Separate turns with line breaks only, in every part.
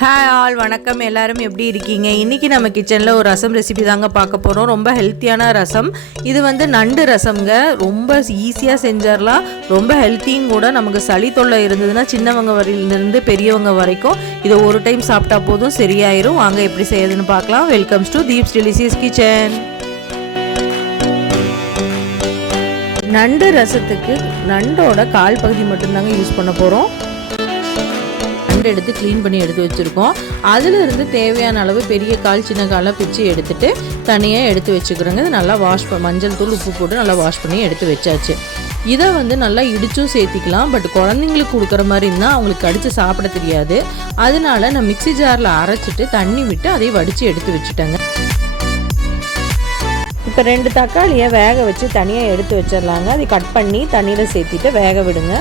Hi all வணக்கம். எல்லாரும் எப்படி இருக்கீங்க? இன்றைக்கி நம்ம கிச்சனில் ஒரு ரசம் ரெசிபி தாங்க பார்க்க போகிறோம் ரொம்ப ஹெல்த்தியான ரசம். இது வந்து நண்டு ரசம்ங்க. ரொம்ப ஈஸியாக செஞ்சிடலாம் ரொம்ப ஹெல்த்தியும் கூட நமக்கு சளி தொல்லை இருந்ததுன்னா சின்னவங்க வரையிலிருந்து பெரியவங்க வரைக்கும் இதை ஒரு டைம் சாப்பிட்டா போதும் சரியாயிரும். வாங்க எப்படி செய்யுதுன்னு பார்க்கலாம். Welcomes to Deep's delicious kitchen நண்டு ரசத்துக்கு நண்டோட கால் பகுதி மட்டும்தாங்க யூஸ் பண்ண போகிறோம் நண்டு எடுத்து க்ளீன் பண்ணி எடுத்து வச்சுருக்கோம். அதிலிருந்து தேவையான அளவு பெரிய கால் சின்ன காலாக பிச்சு எடுத்துட்டு தனியாக எடுத்து வச்சுக்கிறோங்க. இது நல்லா வாஷ் ப மஞ்சள் தூள் உப்பு போட்டு நல்லா வாஷ் பண்ணி எடுத்து வச்சாச்சு. இதை வந்து நல்லா இடிச்சும் சேர்த்திக்கலாம். பட் குழந்தைங்களுக்கு கொடுக்குற மாதிரி இருந்தால் அவங்களுக்கு கடித்து சாப்பிட தெரியாது. அதனால நான் மிக்சி ஜாரில் அரைச்சிட்டு தண்ணி விட்டு அதை வடித்து எடுத்து வச்சுட்டேங்க. இப்போ ரெண்டு தக்காளியை வேக வச்சு தனியாக எடுத்து வச்சிடலாங்க. அதை கட் பண்ணி தண்ணியில் சேர்த்திட்டு வேக விடுங்க.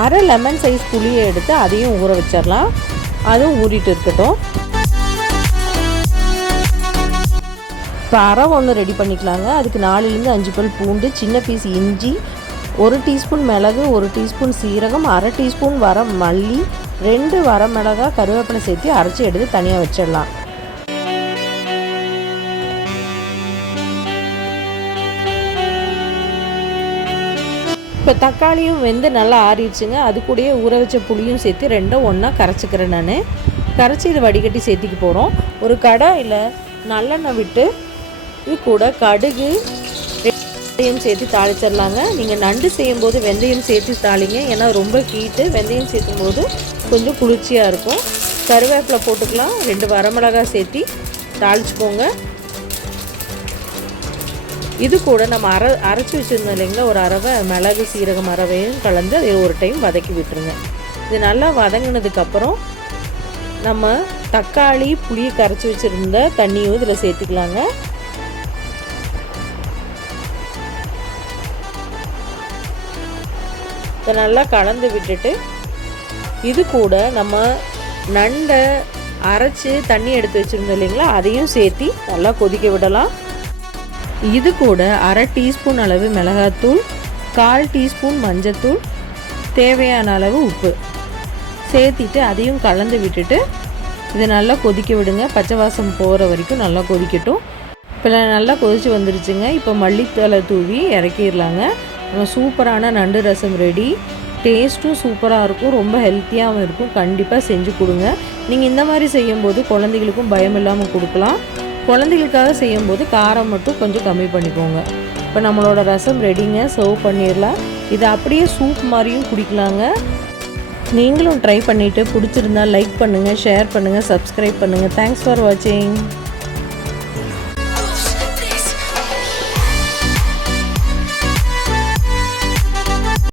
அரை லெமன் சைஸ் புளியை எடுத்து அதையும் ஊற வச்சிடலாம் அதுவும் ஊறிட்டு இருக்கட்டும். இப்போ அரை ஒன்று ரெடி பண்ணிக்கலாங்க. அதுக்கு நாலுலேருந்து அஞ்சு பல் பூண்டு சின்ன பீஸ் இஞ்சி ஒரு டீஸ்பூன் மிளகு ஒரு டீஸ்பூன் சீரகம் அரை டீஸ்பூன் வர மல்லி ரெண்டு வர மிளகா கருவேப்பிலை சேர்த்து அரைச்சி எடுத்து தனியாக வச்சிடலாம் இப்போ தக்காளியும் வெந்து நல்லா ஆறிடுச்சுங்க. அது கூடயே ஊற வச்ச புளியும் சேர்த்து ரெண்டும் ஒன்றா கரைச்சிக்கிறேன் நான். கரைச்சி இதை வடிகட்டி சேர்த்திக்க போகிறோம் ஒரு கடாயில் நல்லெண்ணெய் விட்டு இது கூட கடுகு வெந்தயம் சேர்த்து தாளிச்சிடலாங்க. நீங்கள் நண்டு செய்யும்போது வெந்தயம் சேர்த்து தாளிங்க. ஏன்னா ரொம்ப ஹீட்டு. வெந்தயம் சேர்த்தும் போது கொஞ்சம் குளிர்ச்சியாக இருக்கும். கருவேப்பிலை போட்டுக்கலாம். ரெண்டு வரமிளகாய் சேர்த்தி தாளிச்சுக்கோங்க. இது கூட நம்ம அரை அரைச்சி வச்சுருந்தோம் இல்லைங்களா ஒரு அரவை மிளகு சீரகம் அரவையும் கலந்து அதை ஒரு டைம் வதக்கி விட்டுருங்க. இது நல்லா வதங்கினதுக்கப்புறம் நம்ம தக்காளி புளியை கரைச்சி வச்சுருந்த தண்ணியும் இதில் சேர்த்துக்கலாங்க. இதை நல்லா கலந்து விட்டுட்டு இது கூட நம்ம நண்டை அரைச்சி தண்ணி எடுத்து வச்சுருந்தோம் இல்லைங்களா அதையும் சேர்த்து நல்லா கொதிக்க விடலாம். இது கூட அரை டீஸ்பூன் அளவு மிளகாத்தூள் கால் டீஸ்பூன் மஞ்சத்தூள் தேவையான அளவு உப்பு. சேர்த்திட்டு அதையும் கலந்து விட்டுட்டு இதை நல்லா கொதிக்க விடுங்க. பச்சை வாசம் போகிற வரைக்கும் நல்லா கொதிக்கட்டும். இப்போ நல்லா கொதிச்சு வந்துருச்சுங்க. இப்போ மல்லித்தலை தூவி இறக்கிடலாங்க. நம்ம சூப்பரான நண்டு ரசம் ரெடி டேஸ்ட்டும் சூப்பராக இருக்கும். ரொம்ப ஹெல்த்தியாகவும் இருக்கும். கண்டிப்பாக செஞ்சு கொடுங்க. நீங்கள் இந்த மாதிரி செய்யும்போது குழந்தைகளுக்கும் பயம் இல்லாமல் கொடுக்கலாம். குழந்தைகளுக்காக செய்யும்போது காரம் மட்டும் கொஞ்சம் கம்மி பண்ணிக்கோங்க. இப்போ நம்மளோட ரசம் ரெடிங்க சர்வ் பண்ணிடலாம். இதை அப்படியே சூப் மாதிரியும் குடிக்கலாங்க. நீங்களும் ட்ரை பண்ணிவிட்டு பிடிச்சிருந்தா லைக் பண்ணுங்கள் ஷேர் பண்ணுங்கள் சப்ஸ்கிரைப் பண்ணுங்கள் தேங்க்ஸ் ஃபார் வாட்சிங்